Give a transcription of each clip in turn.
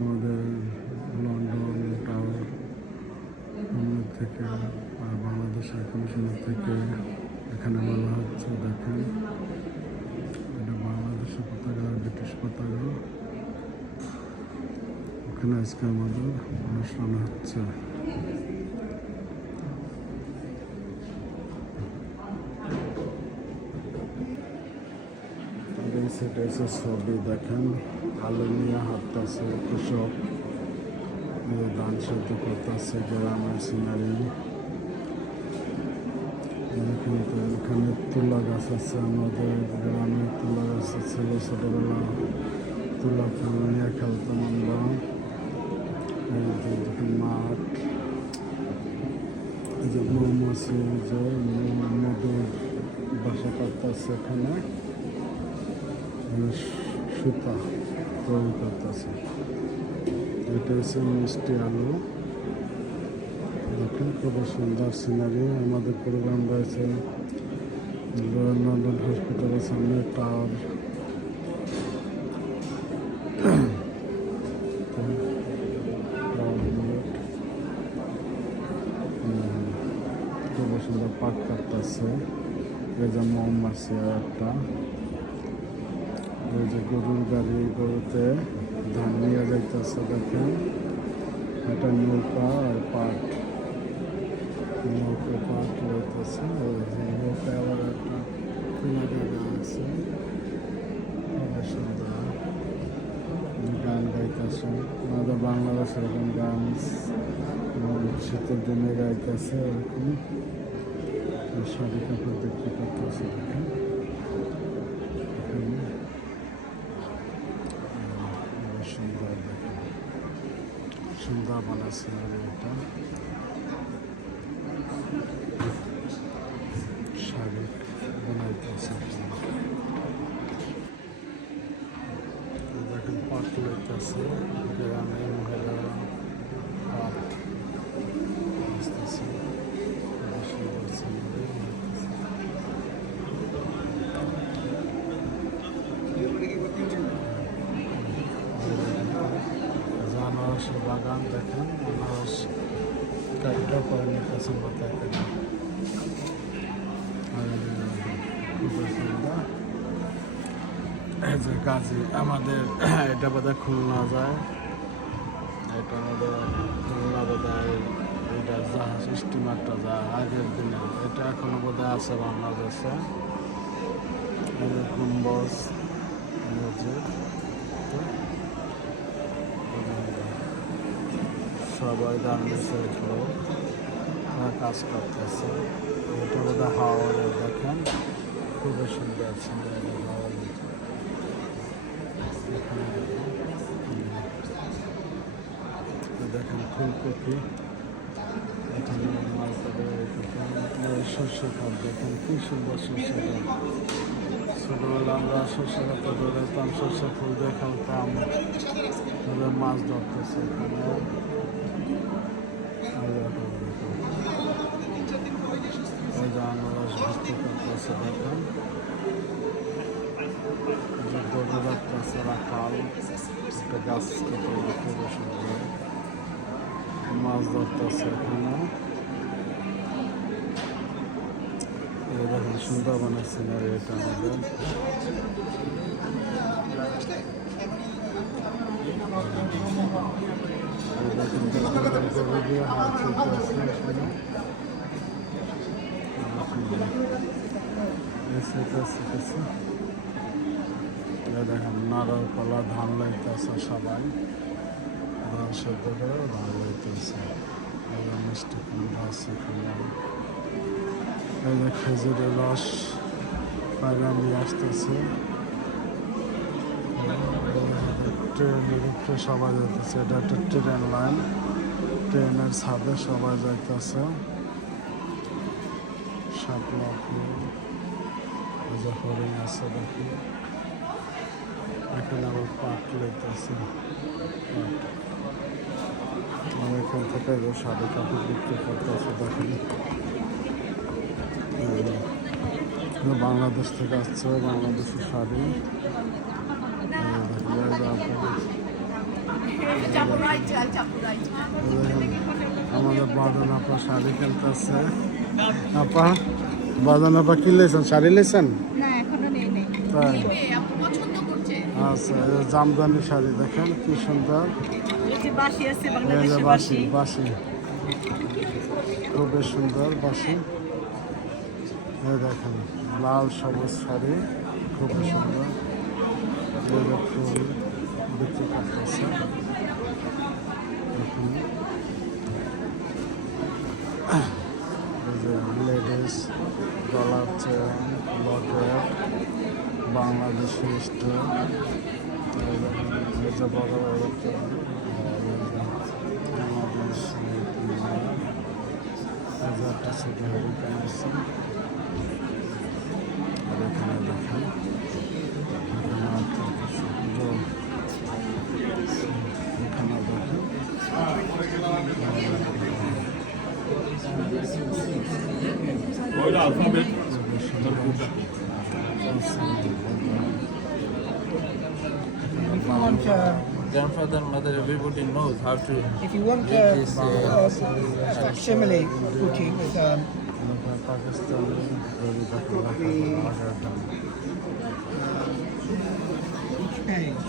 আমাদের London tower থেকে আর বাংলাদেশের কমিশনার থেকে এখানে বলা হচ্ছে দেখেন এটা বাংলাদেশের পতাকা ব্রিটিশ পতাকা। ওখানে আজকে আমাদের অনুষ্ঠান হচ্ছে। সেটা হচ্ছে ছবি দেখেন আলো নিয়ে হাঁটতেছে কৃষক ধান সেদ্ধ করতেছে গ্রামের সিনারি। কিন্তু এখানে তুলা গাছ আছে, আমাদের গ্রামে তুলা গাছ ছিল, ছোটবেলা তুলা ফুল নিয়ে খেলতাম আমরা। দেখেন মাঠ, এই যে মৌমাছি যে মধুর বাসা করতেছে এখানে, সুতা তৈরি করতেছে। এটা হচ্ছে মিষ্টি আলু। দেখেন খুব সুন্দর সিনারি। আমাদের প্রোগ্রাম রয়েছে লন্ডন হসপিটালের সামনে টাওয়ার। খুব সুন্দর পাক কাটতেছে। এই যে মৌমাছি একটা, এই যে গরুর গাড়ি, গরুতে ধান নিয়ে যাইতেছে দেখেন। এটা নৌকা আর পাট, নৌকা পাট লইতেছে। নৌকা আবার একটা জায়গা আছে, সুন্দর গান গাইতেছে। আমাদের বাংলাদেশের এরকম গান শীতের দিনে গাইতেছে এরকম। শাড়ি কাপড় বিক্রি করতেছে দেখেন। সুন্দর দেখেন, সুন্দরবনের সিনারি এটা। শাড়ি বানাইতেছে দেখেন, পাট লইতেছে গ্রামে মহিলারা, পাট আসতেছে। সুন্দর সিনারি আনারসের বাগান দেখেন, আনারস কাজটা করে নিতেছে মাথায় করে। এই যে গাজী আমাদের, এটা বোধহয় খুলনা যায়, এটা আমাদের খুলনা বোধহয় এটা জাহাজ স্টিমারটা যায় আগের দিনে, এটা এখনো বোধহয় আছে বাংলাদেশে। গম্বুজ মসজিদ, সবাই গার্মেন্টসের লোক কাজ করতেছে। এটা বোধহয় হাওড়ে দেখেন, খুবই সুন্দর সুন্দর হাওড়ে। দেখেন ফুলকপি, এখানে সর্ষে খাত দেখেন, কি সুন্দর সর্ষে খাত। ছোটবেলা আমরা সর্ষে খাতে ধরেতাম, সর্ষে ফুল দিয়ে খেলতাম, মাছ ধরতেছে এখানে। আনারস বিক্রি করতেছে দেখেন, গরু রাখতেছে রাখাল, একটা গাছ কেটে খুবই সুন্দর মাছ ধরতেছে এখানে। দেখেন সুন্দরবনের সিনারি এটা আমাদের। গরু দিয়ে হাত চলতেছে এখানে। দেখেন নারল কলা ধান লাইতেছে সবাই, ধান সেদ্ধ করে ধান লাইতেছে। মিষ্টি কুমড়া আছে এখানে। এই যে খেজুরের রস পায়রা নিয়ে আসতেছে। ট্রেনের উপরে সবাই যাইতেছে, এটা একটা ট্রেন লাইন, ট্রেনের ছাদে সবাই যাইতেছে। শাপলা ফুল, যে হরিণ আছে দেখি, এখানে আবার পাট লইতেছে। এখান থেকে শাড়ি কাপড় বিক্রি করতেছে দেখেন। বাংলাদেশ থেকে আসছে, বাংলাদেশের শাড়ি। আমাদের বাদন আপা শাড়ি কিনতেছে। আপা বাদন আপা কি লেছেন? শাড়ি লেছেন? তাই আচ্ছা, জামদানি শাড়ি দেখেন কি সুন্দর। বাসি বাসি খুবই সুন্দর বাসি। দেখেন লাল সবুজ শাড়ি খুবই সুন্দর। ফুল বিক্রি করতেছে। লেডিস গলার চেন লকেট বাংলাদেশি স্টোর বড় বাংলাদেশ একটা ছোট হেরি কিনেছি। আর এখানে দেখেন এখানে দেখেন Grandfather, mother, everybody knows how to. If you want read this, facsimile cooking with Pakistani each page.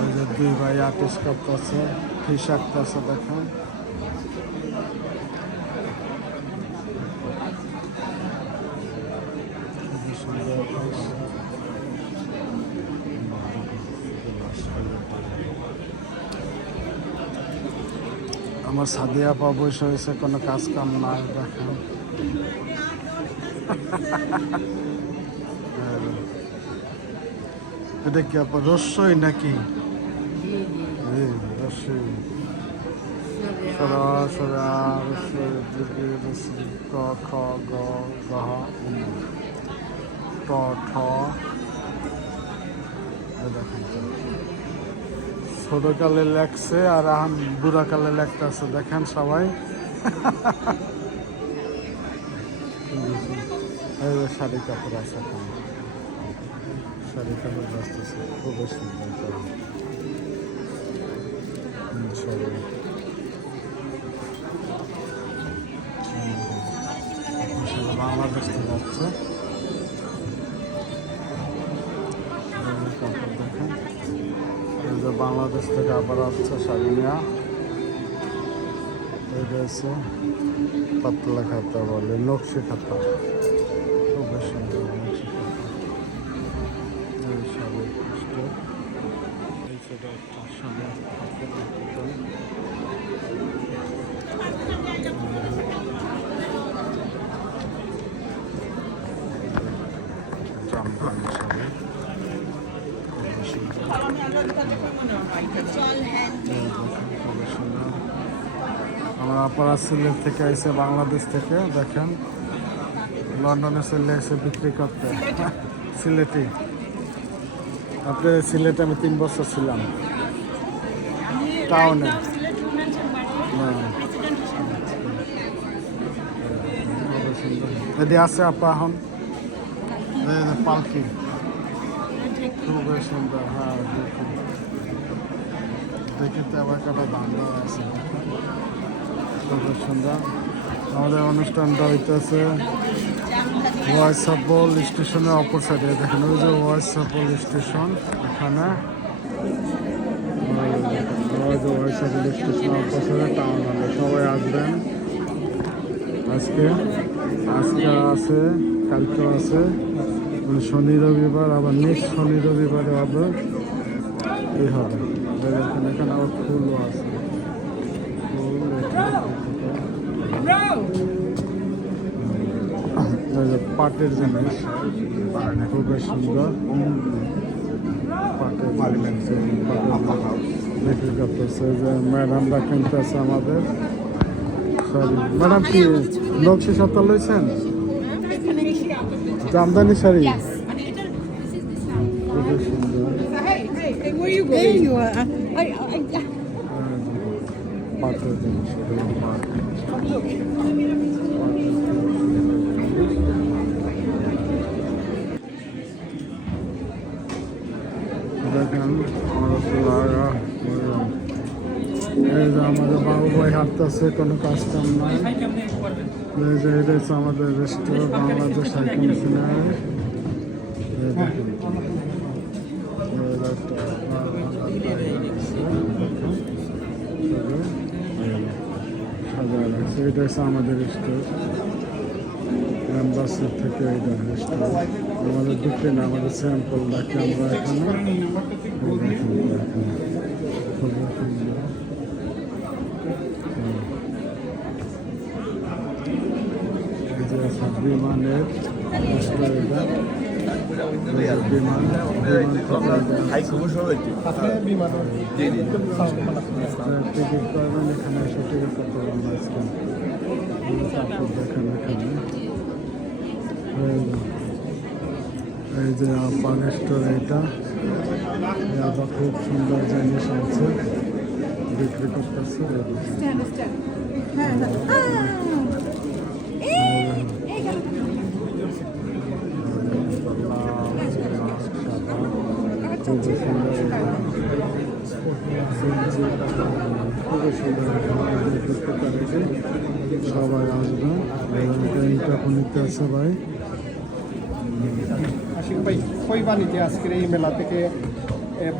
ওই যে দুই ভাই আর্টিস্ট করতেছে, ফিস আঁকতেছে দেখেন। আমার সাদিয়া পা বসে হয়েছে, কোনো কাজ কাম নাই দেখেন। এটা কি আপনার রস্যই নাকি? রস্যই সরা ক খ গ ঘ ট ঠ। দেখেন ছোটকালে লেখছে আর এখন বুড়াকালে লেখতেছে দেখেন সবাই। শাড়ি কাপড় আছে, শাড়ি কাপড় বাঁচতেছে খুবই সুন্দর। বাংলাদেশ থেকে যাচ্ছে কাপড় দেখেন। বাংলাদেশ থেকে আবার আসছে শাড়ি নেওয়া। এটা হচ্ছে পাতলা খাতা বলে, নকশি খাতা, খুব সুন্দর নকশি খাতা। এই শাড়ি জামদানি শাড়ি আমরা আপনারা সিলেট থেকে আইসে, বাংলাদেশ থেকে দেখেন লন্ডনে চলে এসে বিক্রি করতে। সিলেটি আপনি সিলেটে আমি 3 বছর ছিলাম টাউনে। এদি আছে আপা এখন পালকি খুবই সুন্দর। হ্যাঁ দেখি তো আবার কাটা বান্ধব আছে, খুবই সুন্দর। আমাদের অনুষ্ঠানটা হইতেছে ওয়াইসাপল স্টেশনের অপর সাইডে। দেখেন ওই যে ওয়াইসাপল স্টেশন, এখানে ওয়াইসাপল স্টেশনের অপর সাইডে টাউন হবে। সবাই আসবেন। আজকে আছে, কালকেও আছে, মানে শনি রবিবার, আবার নেক্সট শনি রবিবারে আবার এই হবে। দেখেন এখানে আবার ফুলও আছে, ফুল পাটের জিনিস খুবই সুন্দর। পাটের বিক্রি করতেছে যে ম্যাডামরা কিনতেছে আমাদের। সরি ম্যাডাম, কি নকশি সাত্তা লইছেন? জামদানি শাড়ি খুবই সুন্দর। পাটের জিনিস দেখেন আমাদের চুলা এই যে আমাদের বাবু ভাই হাঁটতেছে, কোনো কাজ কাম নাই। এই যে এটা হচ্ছে আমাদের রেস্টুরেন্ট বাংলাদেশ আইটেম সিনার। সাজা লাগছে, এটা হচ্ছে আমাদের স্টোর অ্যাম্বাসি থেকে। এটা স্টোর আমাদের দিকে না, আমাদের স্যাম্পল রাখি আমরা এখানে। বিমানের বিমান টিকিট করবেন এখানে এসে টিকিট করতে পারবেন আজকে। দেখেন এখানে এই যে পান স্টোর, এটা খুব সুন্দর জিনিস আছে, বিক্রি করতেছে। খুবই সুন্দর সবাই আসবে। এখন নিতে আসছে ভাই। আশিক ভাই, কৈবানিতে আজকের এই মেলা থেকে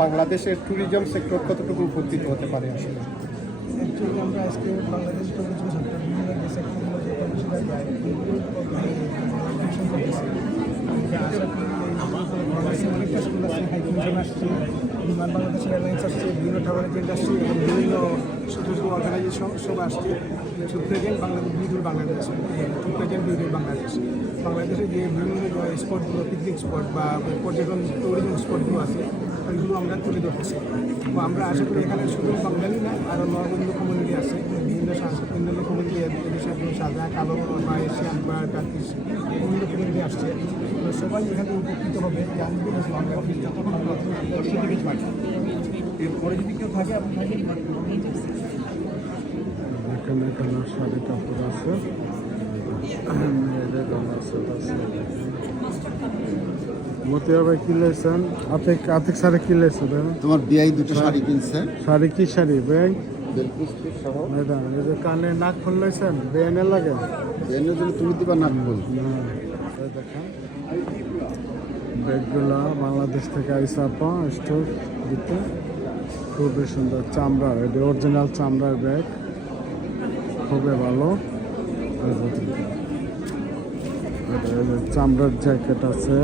বাংলাদেশের ট্যুরিজম সেক্টর কতটুকু উপকৃত হতে পারে? আসলে অ্যাকচুয়ালি আমরা আজকে বাংলাদেশ টুরিজম সেক্টর বিভিন্ন যে সেক্টরগুলো যে কর্মশীলা যায় অনেকটা স্কুল আছে, হাইকিং আসছে, বিমান বাংলাদেশ এয়ারলাইন্স আসছে, বিভিন্ন ট্রাভেল ইন্ডাস্ট্রি এবং বিভিন্ন সোশ্যাল অর্গানাইজেশন সব আসছে। To present Bangladesh, beautiful Bangladesh, to present beautiful Bangladesh. বাংলাদেশে যে বিভিন্ন স্পটগুলো, পিকনিক স্পট বা পর্যটন টুরিজম স্পটগুলো আছে, ওইগুলো আমরা তুলে ধরতেছি। তো আমরা আশা করি এখানে শুধু বাঙালি না, আরও নর্থ কমিউনিটি আছে, বিভিন্ন অন্যান্য কমিউনিটি, সাদা, কালো বা এশিয়ান বা টার্কিশ বিভিন্ন কমিউনিটি আসছে। তো সবাই এখানে উপকৃত হবে। এরপরে যদি কেউ থাকে আপনি থাকেন। এখানে এখানে শাড়ি কাপড় আছে, মেয়েদের জামা সেট আছে। মতিয়া ভাই কি লেছেন? আতিক শাড়ি কি লেছে? তোমার বিয়াই দুটো শাড়ি কিনছে, শাড়ি কি শাড়ি ভাই? বেলকুস্তি সহ। ম্যাডাম এই যে কানে নাক খুললেছেন, বেনে লাগে এর জন্য তুমি দিবা না বল। দেখেন ব্যাগগুলা বাংলাদেশ থেকে আইসাপা স্টোর দিতে, খুবই সুন্দর চামড়ার, এটা অরিজিনাল চামড়ার ব্যাগ, খুবই ভালো। চামড়ার জ্যাকেট আছে,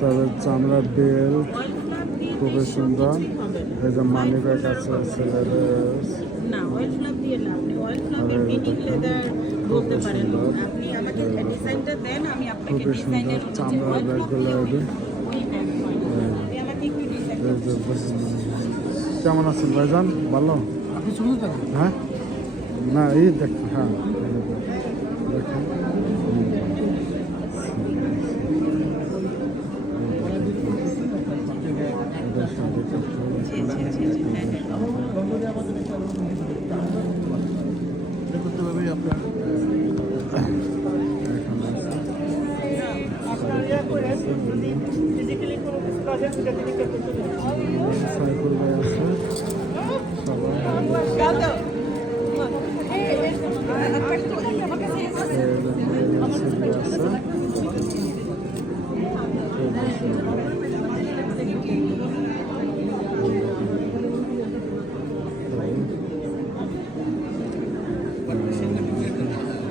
তবে চামড়ার বেল্ট খুবই সুন্দর। এই যে মানি ব্যাগ আছে ছেলেদের, না অয়েল ফ্লাপ দিয়ে না, আপনি অয়েল ফ্লাপের মিনিং লেদার বলতে পারেন। আপনি আমাকে ডিজাইনটা দেন, আমি আপনাকে খুবই সুন্দর ডিজাইনের চামড়ার ব্যাগগুলো। আপনি আমাকে একটু ডিজাইন কেমন আছেন ভাইজান? ভালো? আপনি শুনুন তো। হ্যাঁ না এই দেখুন, হ্যাঁ দেখুন করতে পারবে আপনার সাইকেল ভাই আছে, সবাই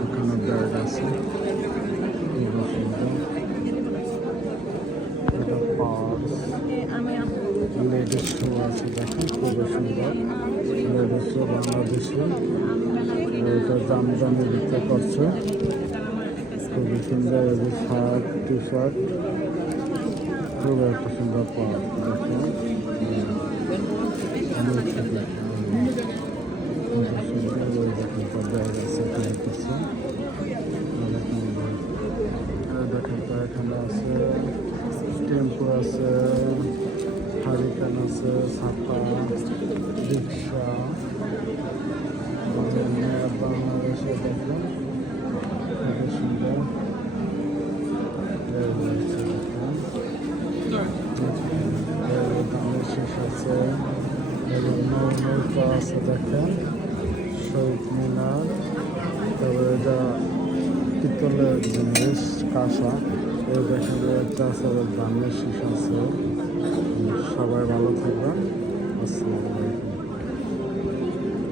ওখানে ব্যাগ আছে, লেডিস শো আছে, দেখেন খুবই সুন্দর লেডিস শো বাংলাদেশি। এটা জামদানি বিক্রি করছে, খুবই সুন্দর। এই যে শার্ট, টি শার্ট, খুব একটা সুন্দর পাওয়া দেখুন। সুন্দর দেখেন ব্যাগ আছে, দেখেন তো এখানে আছে টেম্পো আছে, হারিকেন আছে, ছাতা, রিক্সা, বাংলাদেশে দেখুন খুবই সুন্দর। দেখুন আছে এবং নৌকা আছে দেখেন, শহীদ মিনার, তারপরে এটা পিতলের জিনিস কাঁসা, এই দেখেন একটা আছে ধানের শীষ আছে। সবাই ভালো থাকবেন, আসসালামু আলাইকুম।